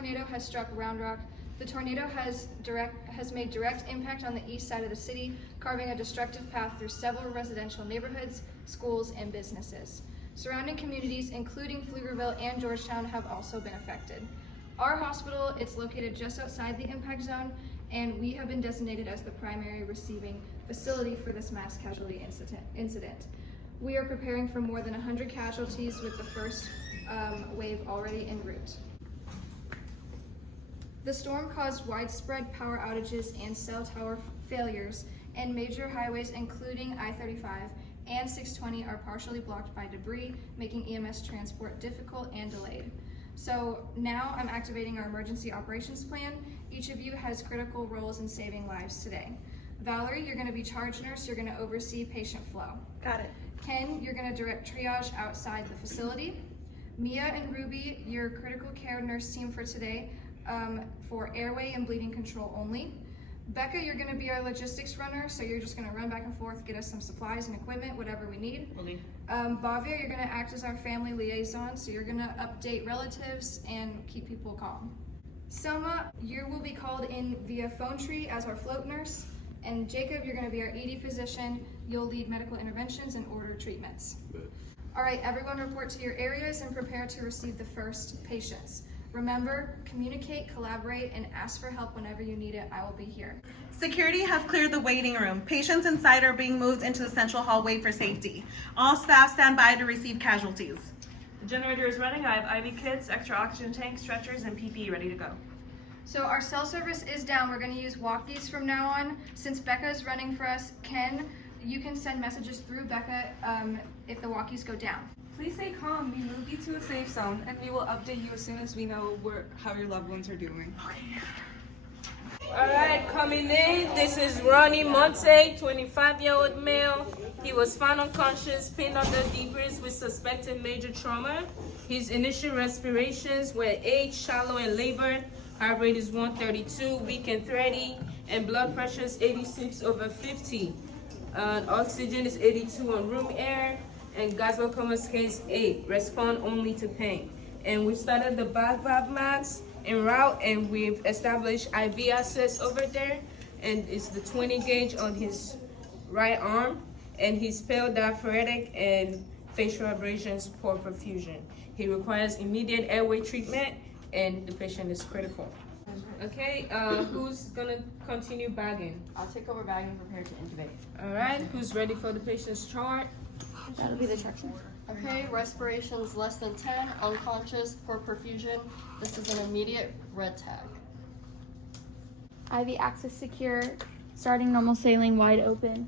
tornado has struck Round Rock. The tornado has made direct impact on the east side of the city, carving a destructive path through several residential neighborhoods, schools, and businesses. Surrounding communities, including Pflugerville and Georgetown, have also been affected. Our hospital is located just outside the impact zone, and we have been designated as the primary receiving facility for this mass casualty incident. We are preparing for more than 100 casualties with the first wave already en route. The storm caused widespread power outages and cell tower failures, and major highways including I-35 and 620 are partially blocked by debris, making EMS transport difficult and delayed. So now I'm activating our emergency operations plan. Each of you has critical roles in saving lives today. Valerie, you're gonna be charge nurse, you're gonna oversee patient flow. Got it. Ken, you're gonna direct triage outside the facility. Mia and Ruby, your critical care nurse team for today, for airway and bleeding control only. Becca, you're gonna be our logistics runner, so you're just gonna run back and forth, get us some supplies and equipment, whatever we need. Bhavya, you're gonna act as our family liaison, so you're gonna update relatives and keep people calm. Selma, you will be called in via phone tree as our float nurse. And Jacob, you're gonna be our ED physician. You'll lead medical interventions and order treatments. Good. All right, everyone report to your areas and prepare to receive the first patients. Remember, communicate, collaborate, and ask for help whenever you need it. I will be here. Security has cleared the waiting room. Patients inside are being moved into the central hallway for safety. All staff stand by to receive casualties. The generator is running. I have IV kits, extra oxygen tanks, stretchers, and PPE ready to go. So our cell service is down. We're gonna use walkies from now on. Since Becca is running for us, Ken, you can send messages through Becca if the walkies go down. Please stay calm. We moved you to a safe zone, and we will update you as soon as we know how your loved ones are doing. All right, coming in, this is Ronnie Monte, 25-year-old male. He was found unconscious, pinned under debris with suspected major trauma. His initial respirations were aged, shallow, and labored. Heart rate is 132, weak and thready, and blood pressure is 86/50. Oxygen is 82 on room air, and Goswell coma scale is 8. Respond only to pain. And we started the back valve max en route, and we've established IV access over there, and it's the 20 gauge on his right arm, and he's pale diaphoretic and facial abrasions, poor perfusion. He requires immediate airway treatment, and the patient is critical. Okay, who's gonna continue bagging? I'll take over bagging and prepare to intubate. All right, who's ready for the patient's chart? That'll be the truck. Okay, respirations less than 10, unconscious, poor perfusion. This is an immediate red tag. IV access secure, starting normal saline wide open.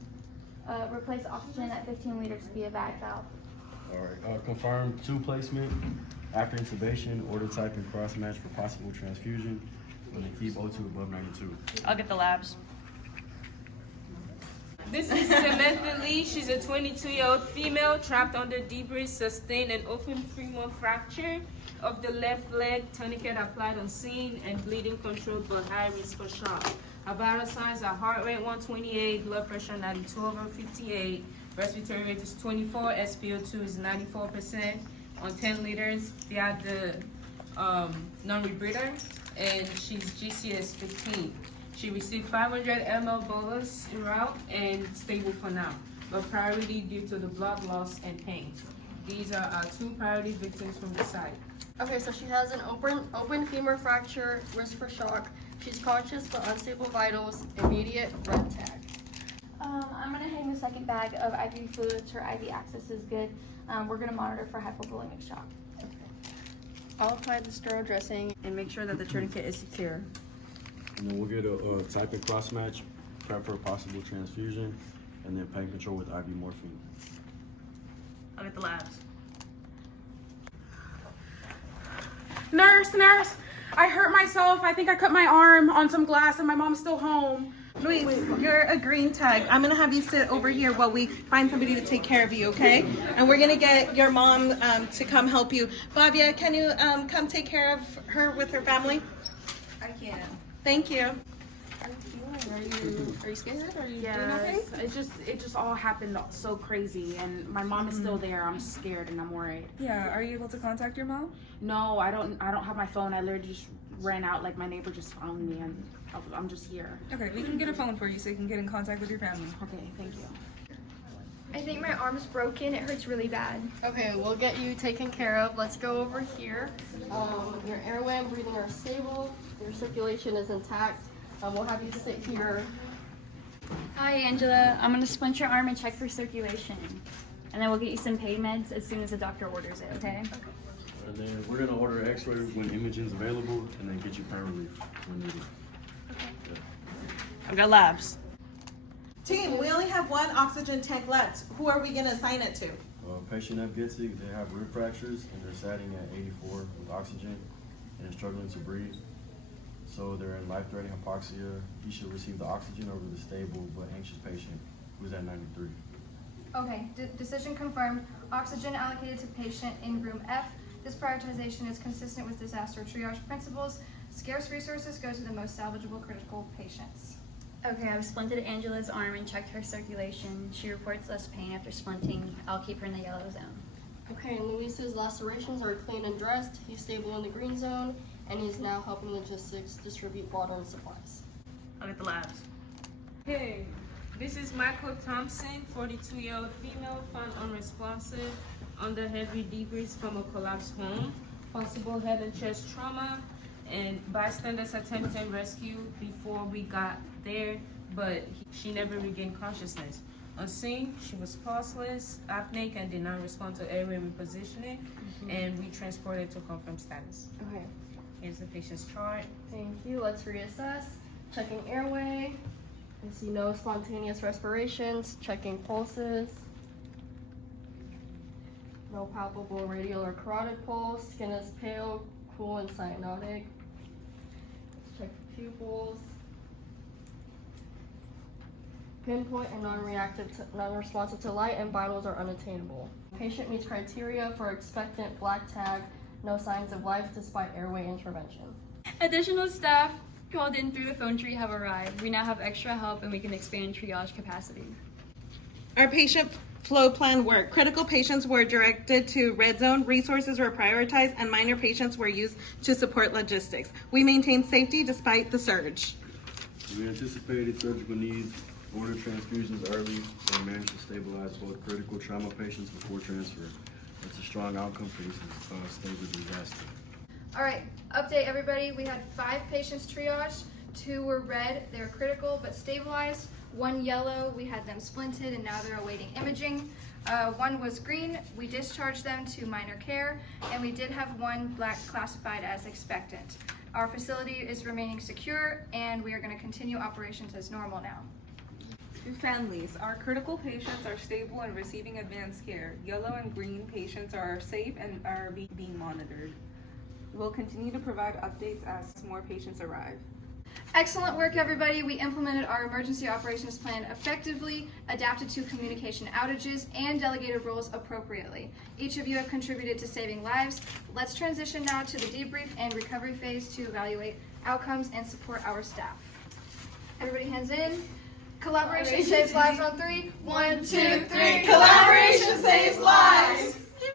Replace oxygen at 15 liters via bag valve. All right, confirm 2 placement. After intubation, order type and cross match for possible transfusion, and then keep O2 above 92. I'll get the labs. This is Samantha Lee. She's a 22-year-old female trapped under debris, sustained an open femur fracture of the left leg, tourniquet applied on scene, and bleeding controlled but high risk for shock. Her vital signs are heart rate 128, blood pressure 92/58, respiratory rate is 24, SpO2 is 94% on 10 liters via the non-rebreather, and she's GCS 15. She received 500 ml bolus en route and stable for now, but priority due to the blood loss and pain. These are our 2 priority victims from the site. Okay, so she has an open femur fracture, risk for shock. She's conscious but unstable vitals, immediate red tag. I'm gonna hang the second bag of IV fluids. Her IV access is good. We're gonna monitor for hypovolemic shock. I'll apply the sterile dressing and make sure that the tourniquet is secure. And then we'll get a type and cross match, prep for a possible transfusion, and then pain control with IV morphine. I'll get the labs. Nurse, I hurt myself. I think I cut my arm on some glass and my mom's still home. Luis, you're a green tag. I'm gonna have you sit over here while we find somebody to take care of you, okay? And we're gonna get your mom to come help you. Bhavya, can you come take care of her with her family? I can. Thank you. How are you feeling? Are you scared? Are you doing okay? Yes, it just all happened so crazy, and my mom is still there. I'm scared and I'm worried. Yeah. Are you able to contact your mom? No, I don't have my phone. I literally just ran out. Like my neighbor just found me, and I'm just here. Okay, we can get a phone for you so you can get in contact with your family. Okay, thank you. I think my arm's broken. It hurts really bad. Okay, we'll get you taken care of. Let's go over here. Your airway and breathing are stable. Your circulation is intact. We'll have you sit here. Hi, Angela. I'm gonna splint your arm and check for circulation. And then we'll get you some pain meds as soon as the doctor orders it, okay? And then we're gonna order an X-ray when imaging's available, and then get you pain relief when needed. I've got labs. Team, we only have one oxygen tank left. Who are we gonna assign it to? Patient F gets it. They have rib fractures, and they're satting at 84 with oxygen, and they're struggling to breathe. So they're in life-threatening hypoxia. He should receive the oxygen over the stable but anxious patient who's at 93. Okay, decision confirmed. Oxygen allocated to patient in room F. This prioritization is consistent with disaster triage principles. Scarce resources go to the most salvageable critical patients. Okay, I've splinted Angela's arm and checked her circulation. She reports less pain after splinting. I'll keep her in the yellow zone. Okay, and Luis's lacerations are clean and dressed. He's stable in the green zone, and he's now helping logistics distribute water and supplies. I'll get the labs. Hey, this is Michael Thompson, 42-year-old female, found unresponsive under heavy debris from a collapsed home, possible head and chest trauma, and bystanders attempted rescue before we got there, but she never regained consciousness. On scene, she was pulseless, apneic, and did not respond to airway repositioning, and we transported to confirm status. Okay, Here's the patient's chart. thank you. Let's reassess. Checking airway. I see no spontaneous respirations. Checking pulses. No palpable radial or carotid pulse. Skin is pale, cool, and cyanotic. Let's check the pupils. Pinpoint and non-responsive to light, and vitals are unattainable. Patient meets criteria for expectant black tag, no signs of life despite airway intervention. Additional staff called in through the phone tree have arrived. We now have extra help and we can expand triage capacity. Our patient flow plan worked. Critical patients were directed to red zone, resources were prioritized, and minor patients were used to support logistics. We maintained safety despite the surge. We anticipated surgical needs, ordered transfusions early, and managed to stabilize both critical trauma patients before transfer. That's a strong outcome for this stable disaster. All right, update everybody. We had 5 patients triaged. 2 were red, they were critical but stabilized. 1 yellow, we had them splinted and now they're awaiting imaging. 1 was green, we discharged them to minor care, and we did have 1 black classified as expectant. Our facility is remaining secure and we are going to continue operations as normal now. To families, our critical patients are stable and receiving advanced care. Yellow and green patients are safe and are being monitored. We'll continue to provide updates as more patients arrive. Excellent work, everybody. We implemented our emergency operations plan effectively, adapted to communication outages, and delegated roles appropriately. Each of you have contributed to saving lives. Let's transition now to the debrief and recovery phase to evaluate outcomes and support our staff. Everybody hands in. Collaboration saves lives on 3. 1, 2, 3. Collaboration saves lives!